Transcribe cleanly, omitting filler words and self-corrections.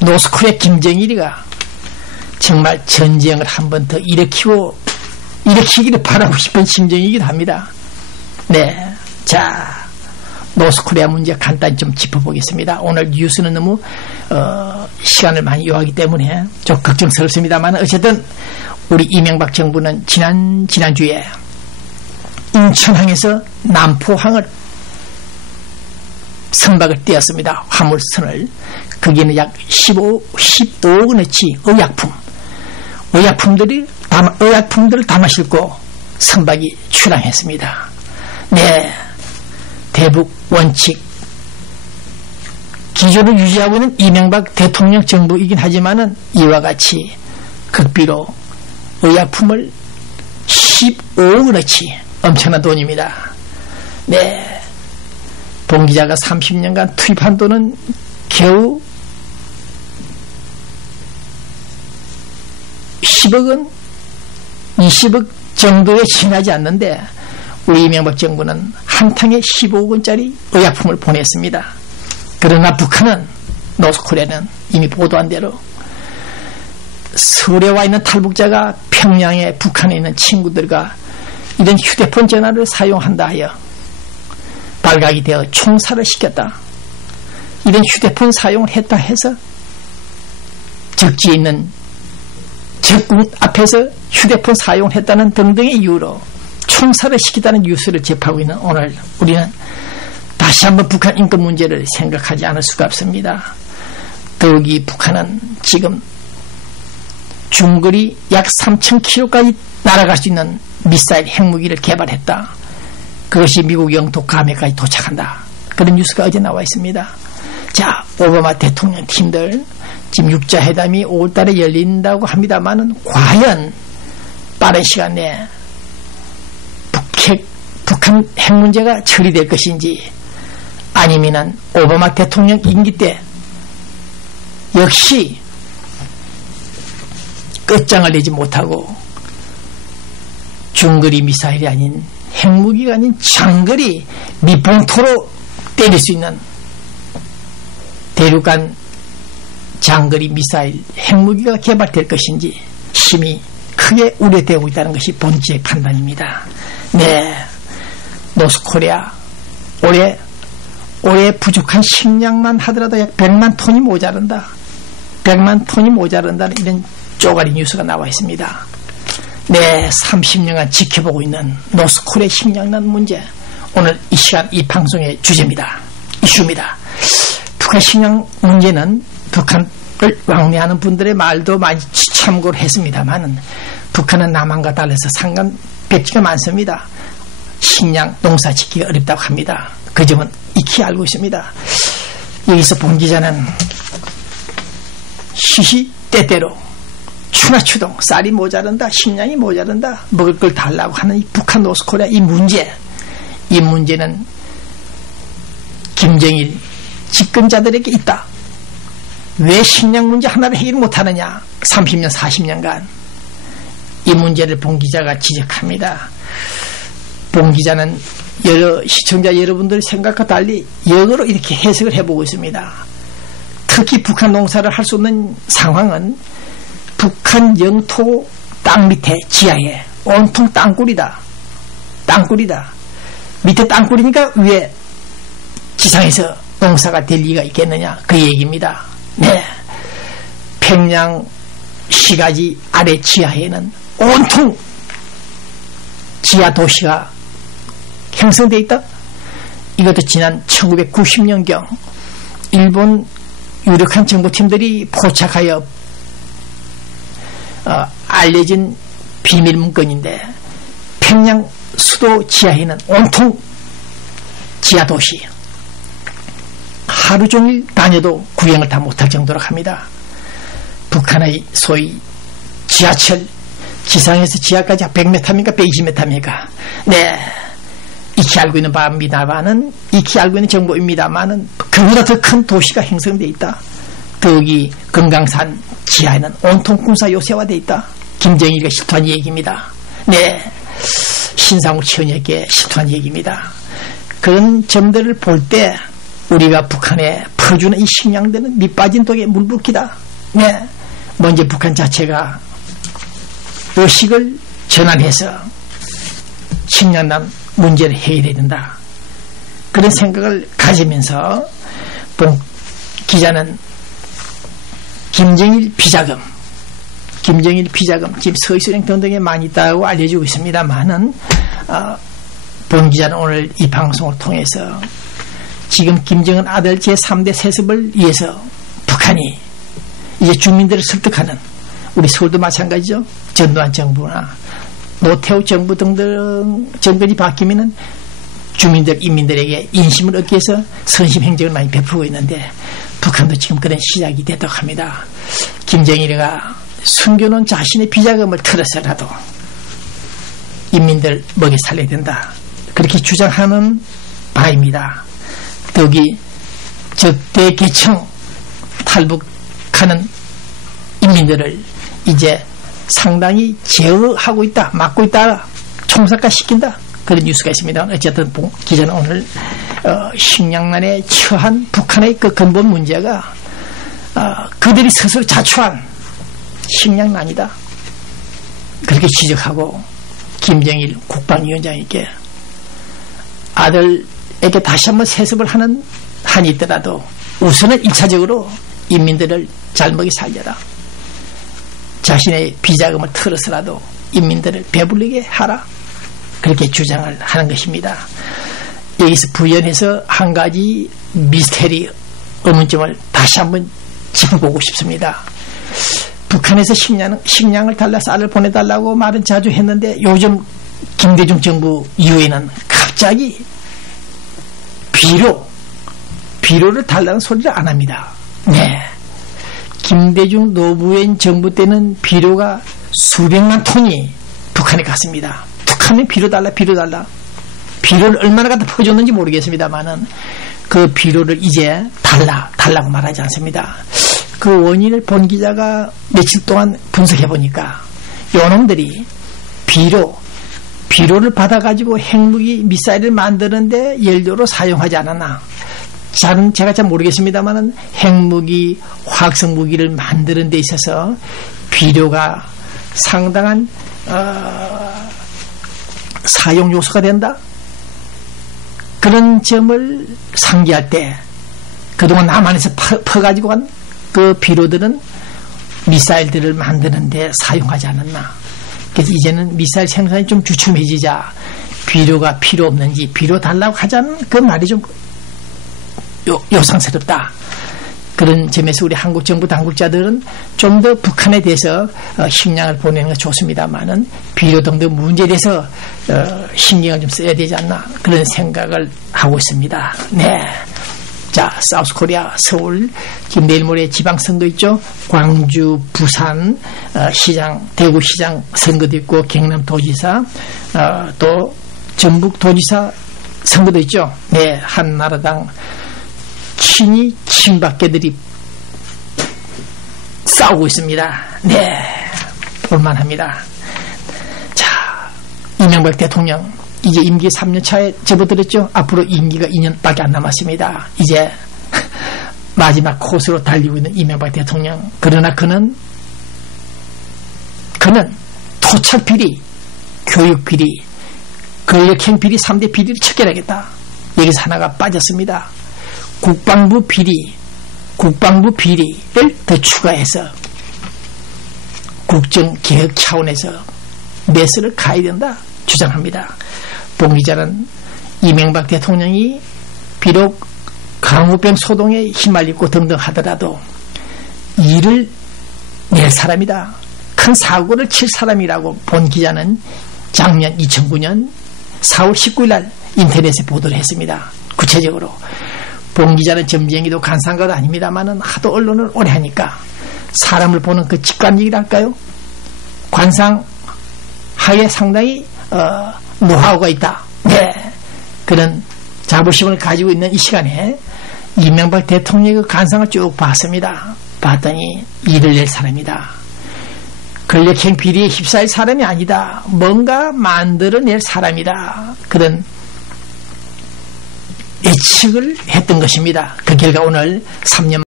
노스코리아 김정일이가 정말 전쟁을 한 번 더 일으키기를 바라고 싶은 심정이기도 합니다. 네. 자, 노스코리아 문제 간단히 좀 짚어보겠습니다. 오늘 뉴스는 너무 시간을 많이 요하기 때문에 좀 걱정스럽습니다만 어쨌든 우리 이명박 정부는 지난주에 인천항에서 남포항을 선박을 띄었습니다. 화물선을. 거기는 약 15억 원어치 의약품들을 담아 싣고 선박이 출항했습니다. 네. 대북 원칙 기조를 유지하고 있는 이명박 대통령 정부이긴 하지만은 이와 같이 극비로 의약품을 15억 원어치 엄청난 돈입니다. 네. 봉 기자가 30년간 투입한 돈은 겨우 10억 원, 20억 정도에 지나지 않는데 우리 이명박 정부는 한 탕에 15억 원짜리 의약품을 보냈습니다. 그러나 북한은, 노스코리아는 이미 보도한 대로 서울에 와 있는 탈북자가 평양에 북한에 있는 친구들과 이런 휴대폰 전화를 사용한다 하여 발각이 되어 총살을 시켰다. 이런 휴대폰 사용을 했다 해서 적지에 있는 적군 앞에서 휴대폰 사용을 했다는 등등의 이유로 총살을 시키다는 뉴스를 접하고 있는 오늘 우리는 다시 한번 북한 인권 문제를 생각하지 않을 수가 없습니다. 더욱이 북한은 지금 중거리 약 3,000km까지 날아갈 수 있는 미사일 핵무기를 개발했다. 그것이 미국 영토 감해까지 도착한다. 그런 뉴스가 어제 나와 있습니다. 자, 오바마 대통령 팀들 지금 6자 회담이 5월달에 열린다고 합니다만은 과연 빠른 시간 내에 북한 핵 문제가 처리될 것인지 아니면은 오바마 대통령 임기 때 역시 끝장을 내지 못하고 중거리 미사일이 아닌 핵무기가 아닌 장거리 미봉토로 때릴 수 있는 대륙간 장거리 미사일 핵무기가 개발될 것인지 심히 크게 우려되고 있다는 것이 본지의 판단입니다. 네, 노스코리아 올해 부족한 식량만 하더라도 약 100만 톤이 모자란다. 100만 톤이 모자란다는 이런 쪼가리 뉴스가 나와 있습니다. 네, 30년간 지켜보고 있는 노스코리아 식량난 문제, 오늘 이 시간 이 방송의 주제입니다. 이슈입니다. 북한 식량 문제는 북한을 왕래하는 분들의 말도 많이 참고를 했습니다만 북한은 남한과 달라서 상간 백지가 많습니다. 식량 농사 짓기가 어렵다고 합니다. 그 점은 익히 알고 있습니다. 여기서 본 기자는 시시때때로 추나추동 쌀이 모자란다, 식량이 모자란다, 먹을 걸 달라고 하는 이 북한 노스코리아 이 문제는 김정일 집권자들에게 있다. 왜 식량 문제 하나를 해결 못하느냐. 30년 40년간 이 문제를 봉 기자가 지적합니다. 봉 기자는 여러 시청자 여러분들의 생각과 달리 역으로 이렇게 해석을 해보고 있습니다. 특히 북한 농사를 할 수 없는 상황은 북한 영토 땅 밑에 지하에 온통 땅굴이다. 밑에 땅굴이니까 위에 지상에서 농사가 될 리가 있겠느냐. 그 얘기입니다. 네. 평양 시가지 아래 지하에는 온통 지하 도시가 형성되어 있다. 이것도 지난 1990년경 일본 유력한 정보팀들이 포착하여 알려진 비밀 문건인데 평양 수도 지하에는 온통 지하 도시, 하루 종일 다녀도 구경을 다 못할 정도로 합니다. 북한의 소위 지하철 지상에서 지하까지 100m입니까 120m입니까? 네, 익히 알고 있는 바입니다만은, 익히 알고 있는 정보입니다만은 그보다 더 큰 도시가 형성되어 있다. 더욱이 금강산 지하에는 온통 군사 요새화되어 있다. 김정일이가 실토한 얘기입니다. 네, 신상욱 치원에게 실토한 얘기입니다. 그런 점들을 볼 때 우리가 북한에 퍼주는 이 식량들은 밑빠진 독에 물붓기다. 네. 먼저 북한 자체가 의식을 전환해서 식량난 문제를 해결해야 된다. 그런 생각을 가지면서 기자는 김정일 비자금 지금 서희수령 등등에 많이 있다고 알려지고 있습니다만은 본 기자는 오늘 이 방송을 통해서 지금 김정은 아들 제3대 세습을 위해서 북한이 이제 주민들을 설득하는, 우리 서울도 마찬가지죠. 전두환 정부나 노태우 정부 등등 정권이 바뀌면은 주민들, 인민들에게 인심을 얻기 위해서 선심 행정을 많이 베풀고 있는데 북한도 지금 그런 시작이 됐다고 합니다. 김정일이가 숨겨놓은 자신의 비자금을 틀어서라도 인민들 먹여 살려야 된다. 그렇게 주장하는 바입니다. 더욱이 적대 계층 탈북하는 인민들을 이제 상당히 제어하고 있다, 막고 있다, 총사가 시킨다, 그런 뉴스가 있습니다. 어쨌든 기자는 오늘 식량난에 처한 북한의 그 근본 문제가 그들이 스스로 자초한 식량난이다, 그렇게 지적하고 김정일 국방위원장에게 아들에게 다시 한번 세습을 하는 한이 있더라도 우선은 1차적으로 인민들을 잘 먹이 살려라. 자신의 비자금을 틀어서라도 인민들을 배불리게 하라. 그렇게 주장을 하는 것입니다. 여기서 부연해서 한 가지 미스테리 의문점을 다시 한번 짚어보고 싶습니다. 북한에서 식량을 달라, 쌀을 보내달라고 말은 자주 했는데 요즘 김대중 정부 이후에는 갑자기 비료를 달라는 소리를 안 합니다. 네. 김대중 노무현 정부 때는 비료가 수백만 톤이 북한에 갔습니다. 북한은 비료 달라. 비료를 얼마나 갖다 퍼줬는지 모르겠습니다만은 그 비료를 이제 달라고 말하지 않습니다. 그 원인을 본 기자가 며칠 동안 분석해 보니까 요놈들이 비료를 받아가지고 핵무기 미사일을 만드는데 연료로 사용하지 않았나. 제가 잘 모르겠습니다만은 핵무기, 화학성무기를 만드는 데 있어서 비료가 상당한 사용 요소가 된다. 그런 점을 상기할 때 그동안 남한에서 퍼가지고 간 그 비료들은 미사일들을 만드는데 사용하지 않았나. 그래서 이제는 미사일 생산이 좀 주춤해지자 비료가 필요 없는지 비료 달라고 하자는 그 말이 좀 요상스럽다. 그런 점에서 우리 한국 정부 당국자들은 좀 더 북한에 대해서 식량을 보내는 건 좋습니다만은 비료 등등 문제에 대해서 신경을 좀 써야 되지 않나, 그런 생각을 하고 있습니다. 네. 자, 사우스코리아, 서울, 지금 내일 모레 지방선거 있죠. 광주, 부산 시장, 대구시장 선거도 있고 경남도지사, 또 전북도지사 선거도 있죠. 네, 한나라당 친이 친박계들이 싸우고 있습니다. 네, 볼만합니다. 자, 이명박 대통령 이제 임기 3년 차에 접어들었죠. 앞으로 임기가 2년밖에 안 남았습니다. 이제 마지막 코스로 달리고 있는 이명박 대통령. 그러나 그는 토착 비리, 교육 비리, 권력형 비리 3대 비리를 척결하겠다. 여기서 하나가 빠졌습니다. 국방부 비리를 더 추가해서 국정개혁 차원에서 매스를 가야 된다 주장합니다. 본 기자는 이명박 대통령이 비록 강우병 소동에 휘말리고 등등 하더라도 일을 낼 사람이다, 큰 사고를 칠 사람이라고 본 기자는 작년 2009년 4월 19일 날 인터넷에 보도를 했습니다. 구체적으로 본 기자는 점쟁이도 간사한 아닙니다만은 하도 언론을 오래 하니까 사람을 보는 그 직관력이랄까요? 관상 하에 상당히 노하우가 있다. 네. 그런 자부심을 가지고 있는 이 시간에 이명박 대통령의 그 간상을 쭉 봤습니다. 봤더니 일을 낼 사람이다. 권력형 비리에 휩싸일 사람이 아니다. 뭔가 만들어낼 사람이다. 그런 예측을 했던 것입니다. 그 결과 오늘 3년